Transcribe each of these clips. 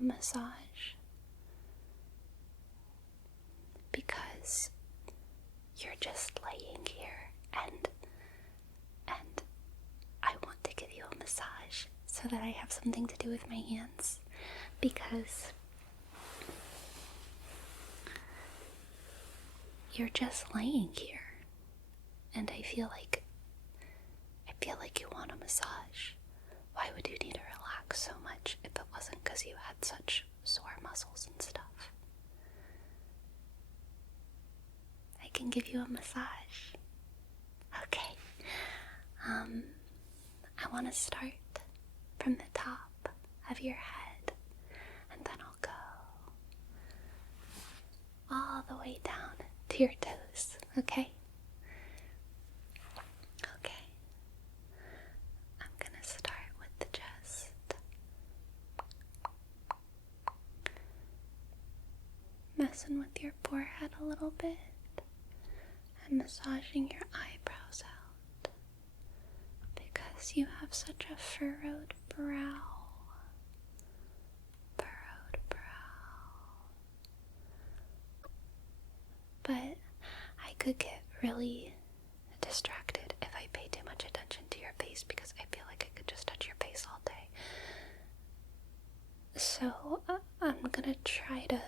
a massage because you're just laying here and I want to give you a massage so that I have something to do with my hands, because you're just laying here and I feel like you want a massage. Why would you need to relax so much if it wasn't because you had such sore muscles and stuff? I can give you a massage. Okay. I want to start from the top of your head, and then I'll go all the way down to your toes, okay? Okay. I'm gonna start with the chest. Messing with your forehead a little bit and massaging your eyebrows out because you have such a furrowed brow. But I could get really distracted if I pay too much attention to your face because I feel like I could just touch your face all day. So I'm gonna try to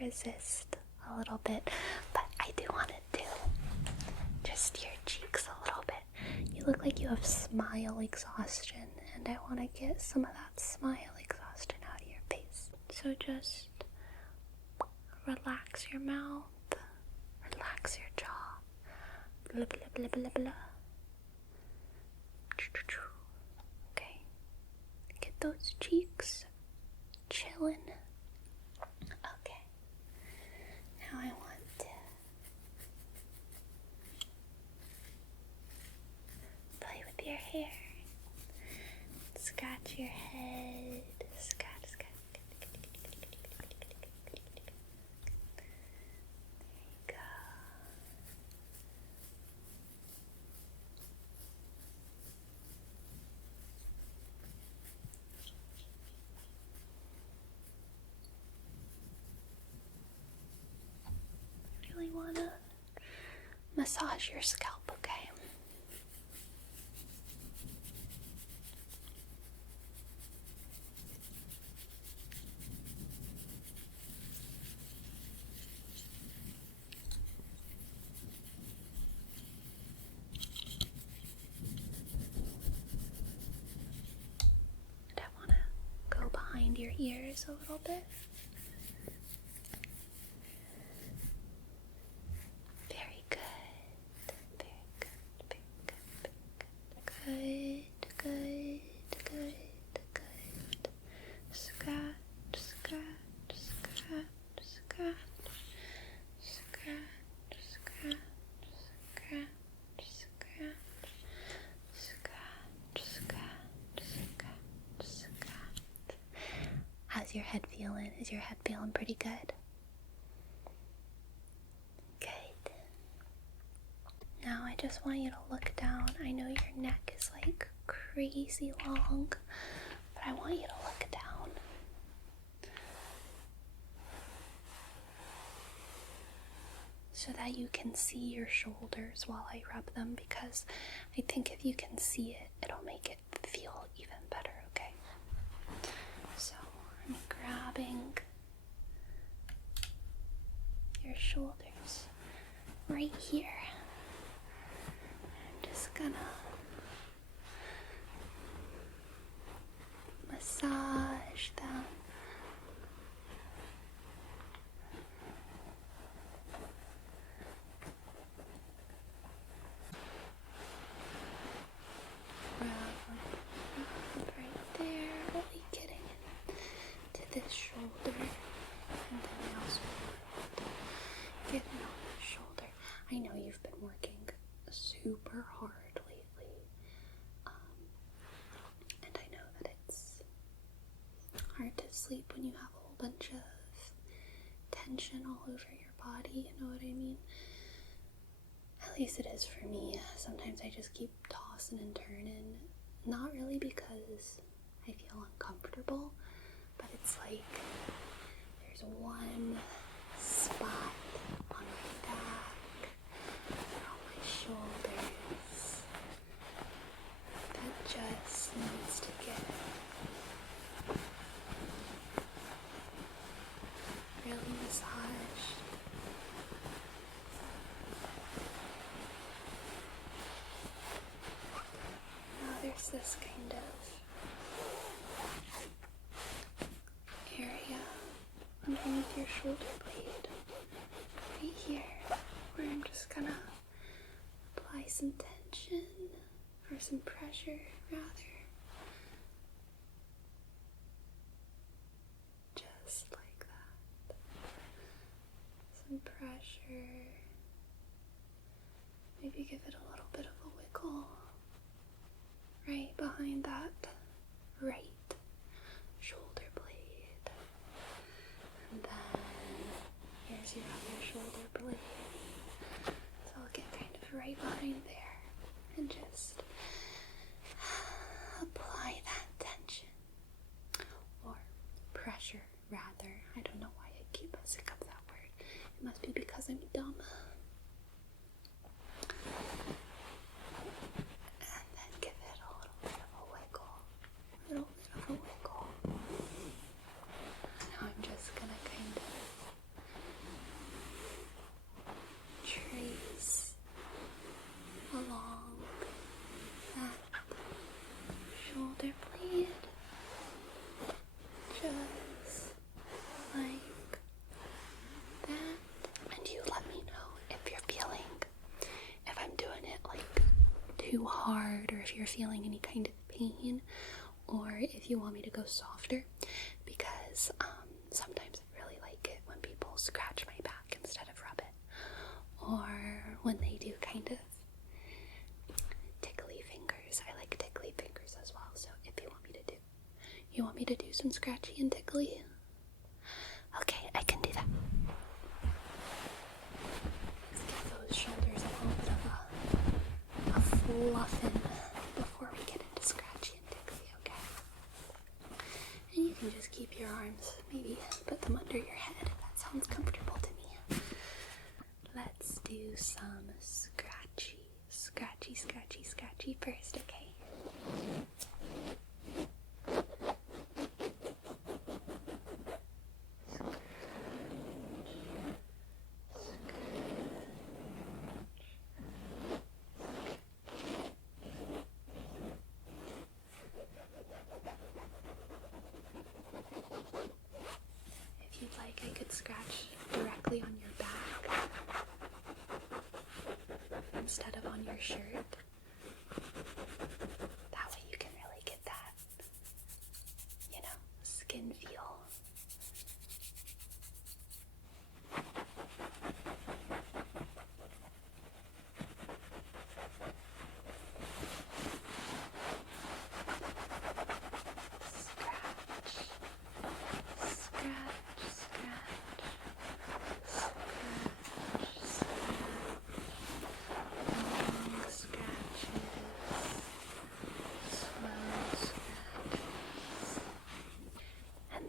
resist a little bit, but I do want to do just your cheeks a little bit. You look like you have smile exhaustion, and I want to get some of that smile exhaustion out of your face. So just relax your mouth, relax your jaw, blah blah blah blah blah. Okay, get those cheeks chillin'. Okay, now I want to play with your hair, scratch your head, scratch. Want to massage your scalp, okay? And I want to go behind your ears a little bit. Good. Scratch. How's your head feeling? Is your head feeling pretty good? Good. Now I just want you to look down. I know your neck is like crazy long, but I want you to look down. So that you can see your shoulders while I rub them, because I think if you can see it, it'll make it feel even better, okay? So I'm grabbing your shoulders right here. I'm just gonna massage them. Right there, really getting into this shoulder, and then I also want to get it on the shoulder. I know you've been working super hard lately, and I know that it's hard to sleep when you have a whole bunch of tension all over your body, you know what I mean? At least it is for me. Sometimes I just keep tossing and turning, not really because I feel uncomfortable, but it's like there's one spot on my back or on my shoulders that just needs to get really massaged. Now there's this kind of area underneath your shoulder blade, right here, where I'm just gonna apply some tension, or some pressure rather, just like that. Some pressure, maybe give it a little bit of a wiggle right behind that right shoulder blade. And then here's your other shoulder blade. So I'll get kind of right behind there and just apply that tension, or pressure rather. I don't know why I keep messing up that word. It must be because I'm dumb. And then give it a little bit of a wiggle. Now I'm just gonna kind of trace along that shoulder blade, just like that. And you let me know if you're feeling, if I'm doing it like too hard, or if you're feeling any kind of pain, or if you want me to go softer, because sometimes I really like it when people scratch my back instead of rub it, or when they do kind of tickly fingers. I like tickly fingers as well, so if you want me to do some scratchy and tickly, okay, I can do that. Let's give those shoulders a little bit of a fluffin' before we get into scratchy and tickly, okay? And you can just keep your arms, maybe put them under your head if that sounds comfortable to me. Let's do some scratchy first, okay? If you'd like, I could scratch directly on your back instead of on your shirt. That way you can really get that, skin feel.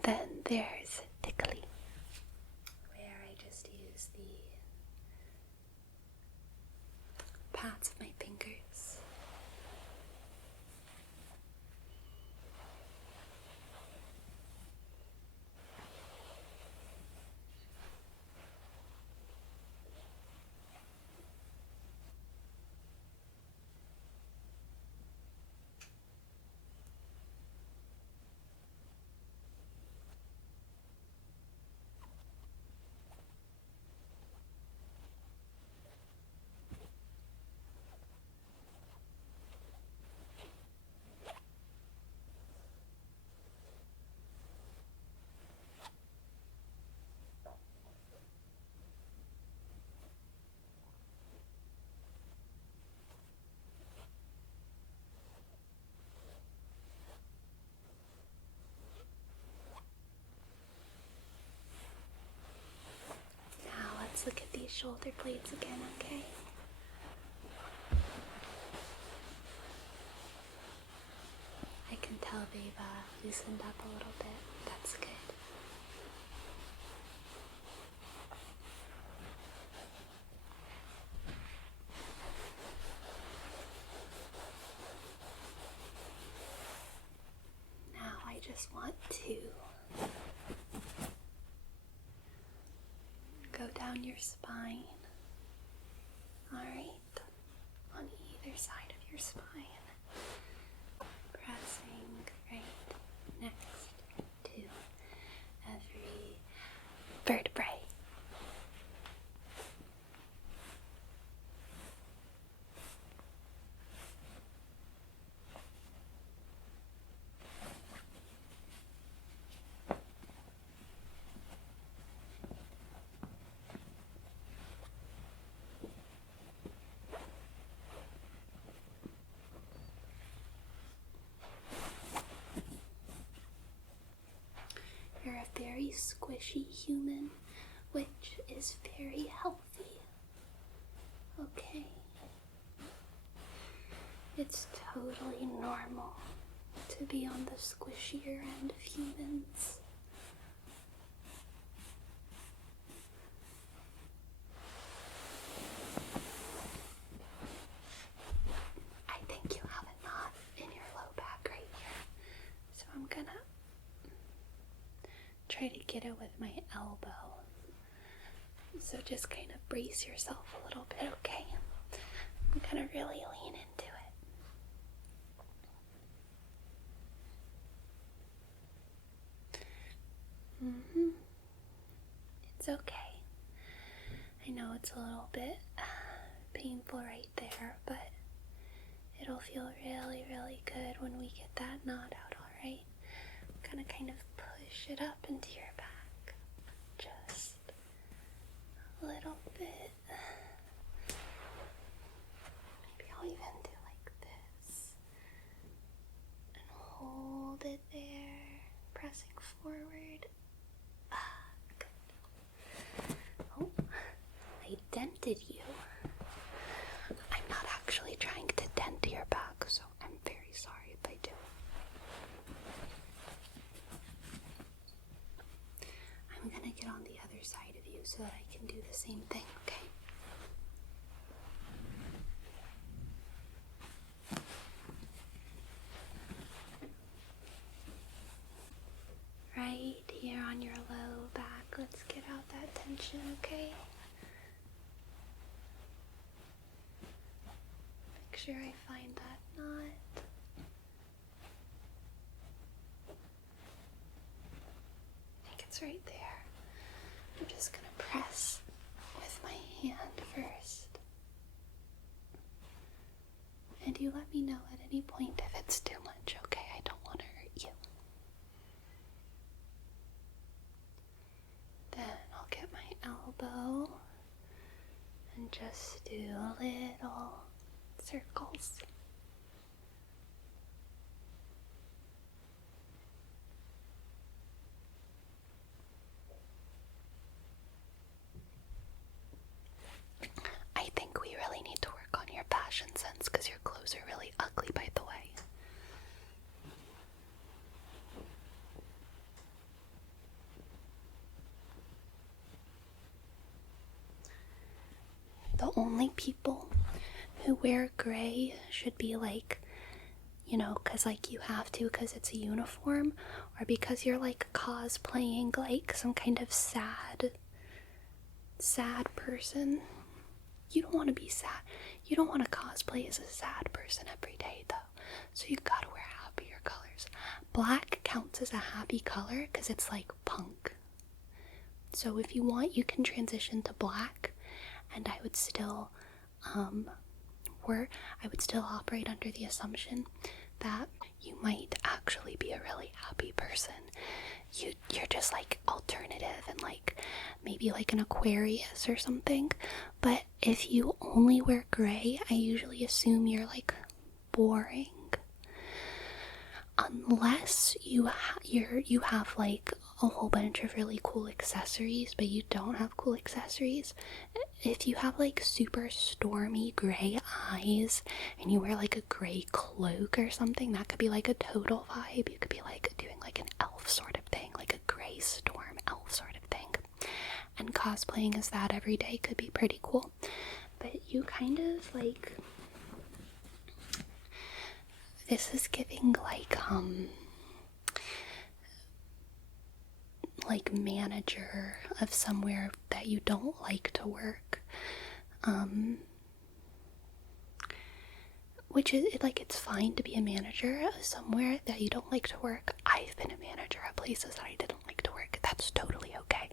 Then there's tickly, where I just use the pads of my fingers. Let's look at these shoulder blades again, okay? I can tell they've loosened up a little bit. That's good. Now I just want to go down your spine. Alright, on either side of your spine. Pressing right next to every vertebrae. You're a very squishy human, which is very healthy. Okay. It's totally normal to be on the squishier end of humans. I think you have a knot in your low back right here, so I'm gonna try to get it with my elbow. So just kind of brace yourself a little bit, okay? I'm gonna really lean into it. It's okay. I know it's a little bit painful right there, but it'll feel really, really good when we get that knot out, alright? I'm gonna kind of push it up into your back. Just a little bit. Maybe I'll even do like this. And hold it there, pressing forward. Good. Oh, I dented you. I'm not actually trying to dent your back, so I'm very sorry if I do. I'm gonna get on the other side of you so that I can do the same thing, okay? Right here on your low back, let's get out that tension, okay? Make sure I find that knot. I think it's right there. I'm just gonna press with my hand first. And you let me know at any point if it's too much, okay? I don't want to hurt you. Then I'll get my elbow and just do little circles. I think we really need to work on your fashion sense because your clothes are really ugly, by the way. The only people who wear gray should be like, you know, because like you have to because it's a uniform, or because you're like cosplaying like some kind of sad person. You don't want to be sad. You don't want to cosplay as a sad person every day though. So you gotta wear happier colors. Black counts as a happy color because it's like punk. So if you want, you can transition to black, and I would still operate under the assumption that you might actually be a really happy person. You're just like alternative and like maybe like an Aquarius or something. But if you only wear gray, I usually assume you're like boring. Unless you have like a whole bunch of really cool accessories, but you don't have cool accessories. If you have like super stormy gray eyes and you wear like a gray cloak or something, that could be like a total vibe. You could be like doing like an elf sort of thing, like a gray storm elf sort of thing. And cosplaying as that every day could be pretty cool. But you kind of like, this is giving like manager of somewhere that you don't like to work. Which is, like, it's fine to be a manager of somewhere that you don't like to work. I've been a manager at places that I didn't like to work. That's totally okay.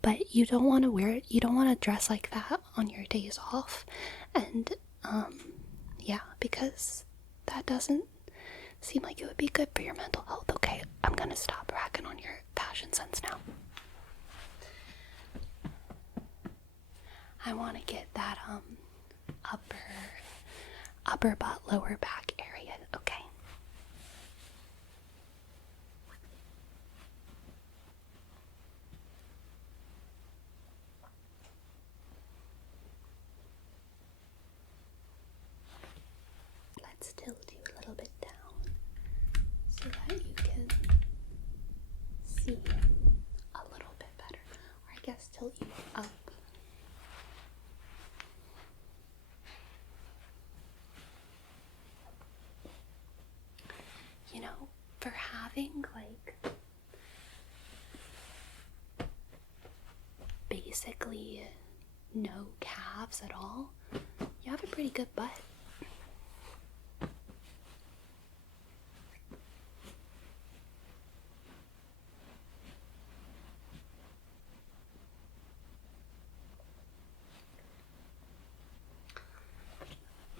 But you don't want to wear it. You don't want to dress like that on your days off. And, yeah, because that doesn't seem like it would be good for your mental health. Okay, I'm gonna stop racking on your fashion sense now. I want to get that, upper butt, lower back area, okay? Let's tilt you a little bit down so that you can see a little bit better. Or I guess tilt you up. You know, for having like basically no calves at all, you have a pretty good butt.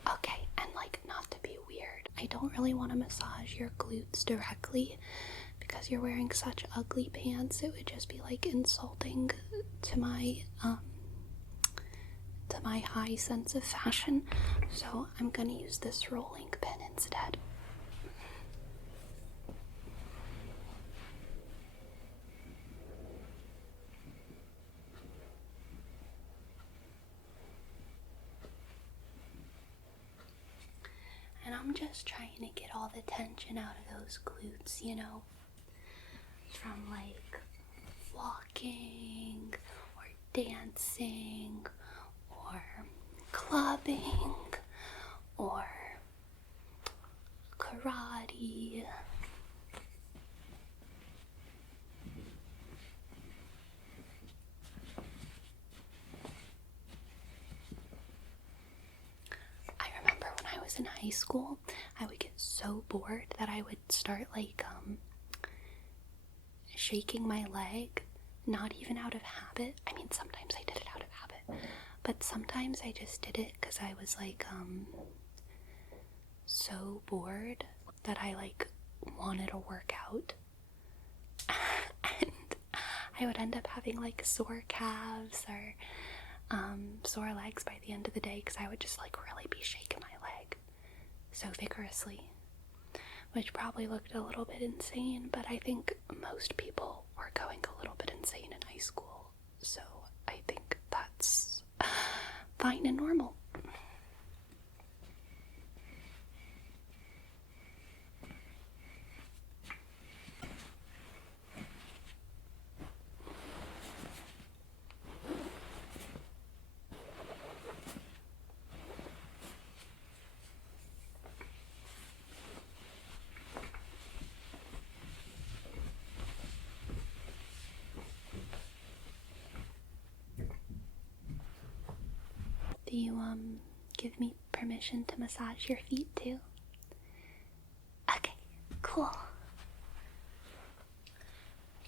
Okay, and like, not to be weird, I don't really want to massage your glutes directly because you're wearing such ugly pants. It would just be like insulting to my high sense of fashion. So I'm gonna use this rolling pin instead. And I'm just trying to get all the tension out of those glutes, you know, from like walking or dancing or clubbing or karate. I remember when I was in high school, I would get so bored that I would start like shaking my leg, not even out of habit. I mean, sometimes I did it out of habit, but sometimes I just did it because I was like so bored that I like wanted to work out. And I would end up having like sore calves or sore legs by the end of the day because I would just like really be shaking my leg so vigorously, which probably looked a little bit insane, but I think most people were going a little bit insane in high school, so I think that's fine and normal. Do you, give me permission to massage your feet too? Okay, cool.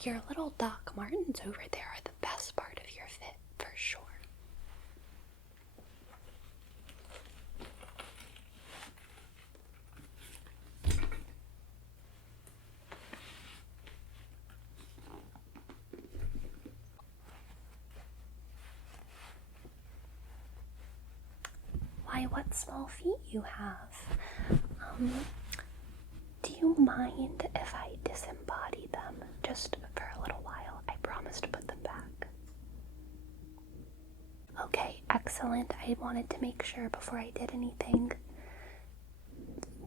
Your little Doc Martens over there are the best part of your fit, for sure. Why, what small feet you have. Do you mind if I disembody them just for a little while? I promise to put them back. Okay, excellent. I wanted to make sure before I did anything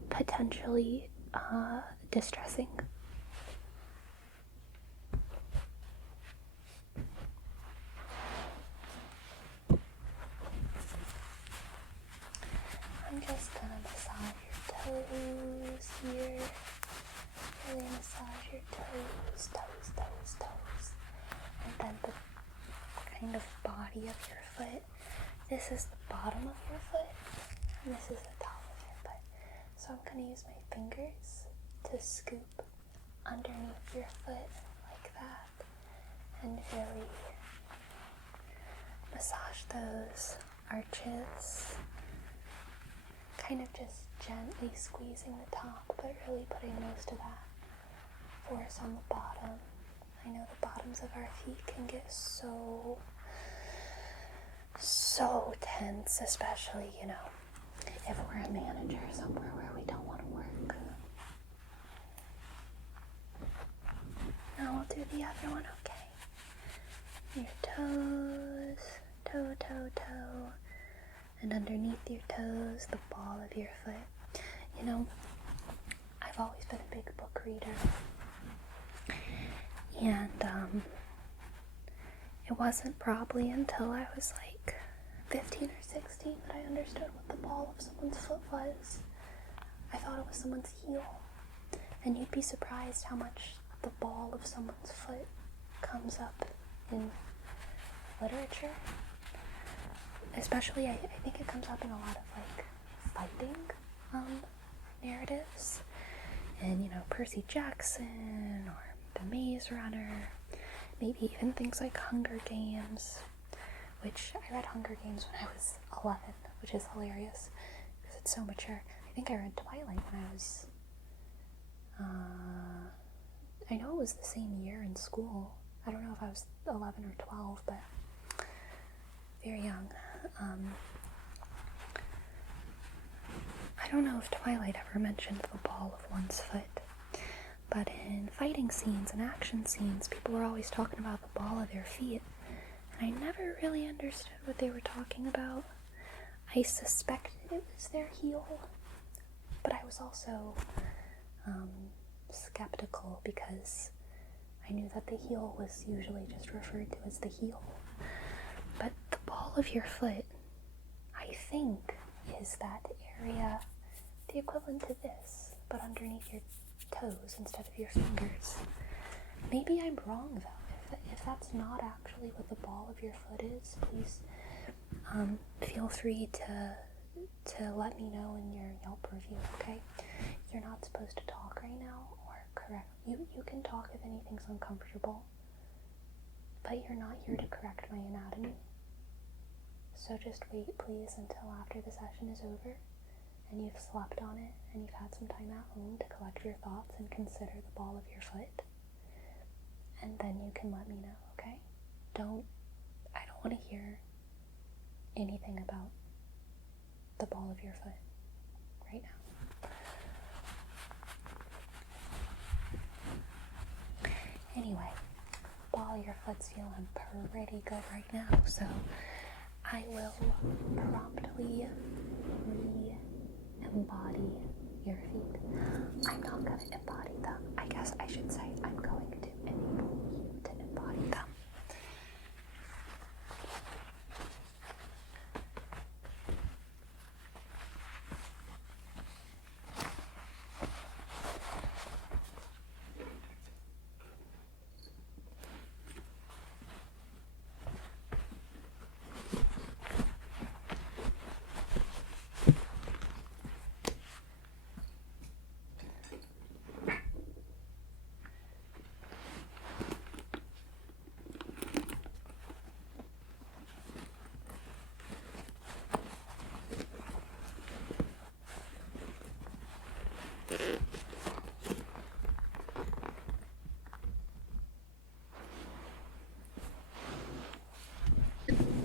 potentially distressing. kind of body of your foot. This is the bottom of your foot, and this is the top of your foot. So I'm going to use my fingers to scoop underneath your foot like that, and really massage those arches, kind of just gently squeezing the top, but really putting most of that force on the bottom. I know the bottoms of our feet can get so tense, especially, if we're a manager somewhere where we don't want to work. Now we'll do the other one, okay? Your toes, toe, and underneath your toes, the ball of your foot. I've always been a big book reader, and it wasn't probably until I was like 15 or 16 that I understood what the ball of someone's foot was. I thought it was someone's heel, and you'd be surprised how much the ball of someone's foot comes up in literature. Especially, I think it comes up in a lot of like fighting narratives, and Percy Jackson or the Maze Runner, maybe even things like Hunger Games, which I read Hunger Games when I was 11, which is hilarious because it's so mature. I think I read Twilight when I was, I know it was the same year in school. I don't know if I was 11 or 12, but very young. I don't know if Twilight ever mentioned the ball of one's foot, but in fighting scenes and action scenes, people were always talking about the ball of their feet, and I never really understood what they were talking about. I suspected it was their heel, but I was also skeptical because I knew that the heel was usually just referred to as the heel. But the ball of your foot, I think, is that area, the equivalent to this, but underneath your toes instead of your fingers. Maybe I'm wrong though. If that's not actually what the ball of your foot is, please feel free to let me know in your Yelp review, okay? You're not supposed to talk right now, or correct. You can talk if anything's uncomfortable, but you're not here to correct my anatomy. So just wait, please, until after the session is over and you've slept on it and you've had some time at home to collect your thoughts and consider the ball of your foot. And then you can let me know, okay? I don't want to hear anything about the ball of your foot right now. Anyway, ball of your foot's feeling pretty good right now, so I will promptly re-embody your feet. I'm not going to embody them. I guess I should say I'm going to enable you to embody them.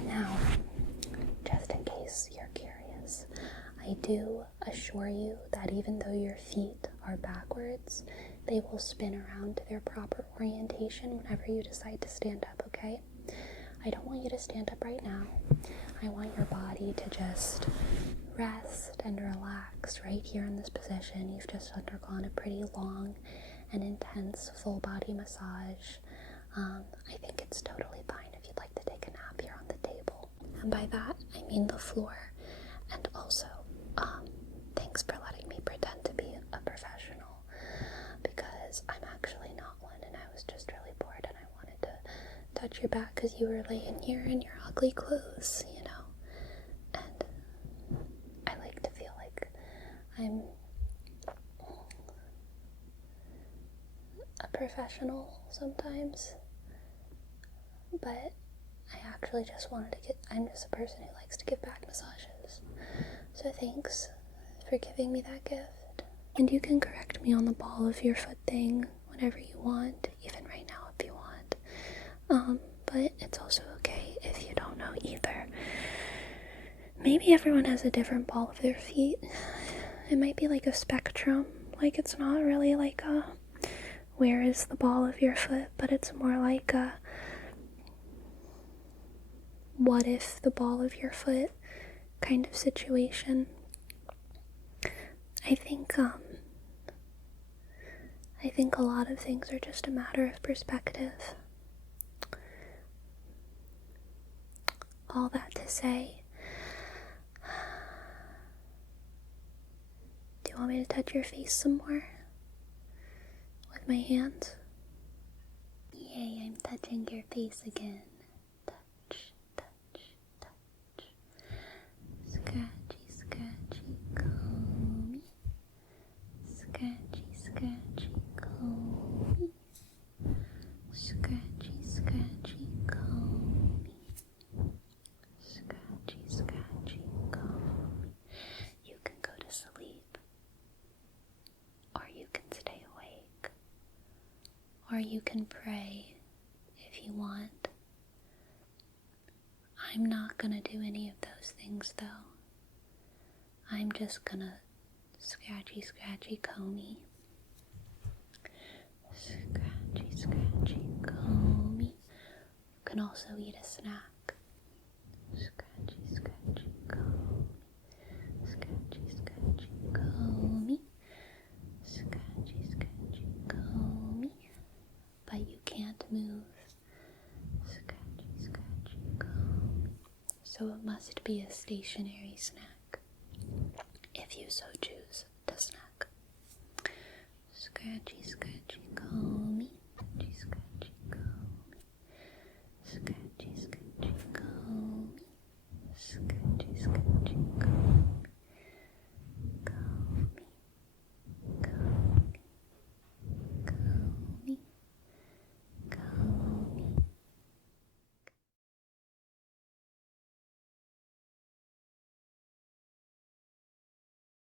Now, just in case you're curious, I do assure you that even though your feet are backwards, they will spin around to their proper orientation whenever you decide to stand up, okay? I don't want you to stand up right now. I want your body to just rest and relax right here in this position. You've just undergone a pretty long and intense full body massage. I think it's totally fine if you'd like to take a nap here on the table. And by that, I mean the floor. And also, thanks for letting me pretend to be a professional, because I'm actually not one, and I was just really bored and I wanted to touch your back because you were laying here in your ugly clothes, you know. And I like to feel like I'm a professional sometimes, but I actually just I'm just a person who likes to give back massages. So thanks for giving me that gift. And you can correct me on the ball of your foot thing whenever you want, even right now if you want. But it's also okay if you don't know either. Maybe everyone has a different ball of their feet. It might be like a spectrum. Like, it's not really like a where is the ball of your foot, but it's more like a what if the ball of your foot kind of situation. I think a lot of things are just a matter of perspective. All that to say, do you want me to touch your face some more? With my hands? Yay, I'm touching your face again. Touch, touch, touch. Scratchy, scratchy, comb me. Scratchy, scratchy, comb me. Scratchy, scratchy, comb me. Scratchy, scratchy, comb me. You can go to sleep, or you can stay awake, or you can pray if you want. I'm not gonna do any of those things though. I'm just gonna scratchy, scratchy, comb-y. Scratchy, scratchy, comb-y. You can also eat a snack. Scratchy, scratchy, comb-y. Scratchy, scratchy, comb-y. Scratchy, scratchy, comb-y. But you can't move. Scratchy, scratchy, comb-y. So it must be a stationary snack, if you so choose to snack. Scratchy, scratchy, comb me. Scratchy, scratchy.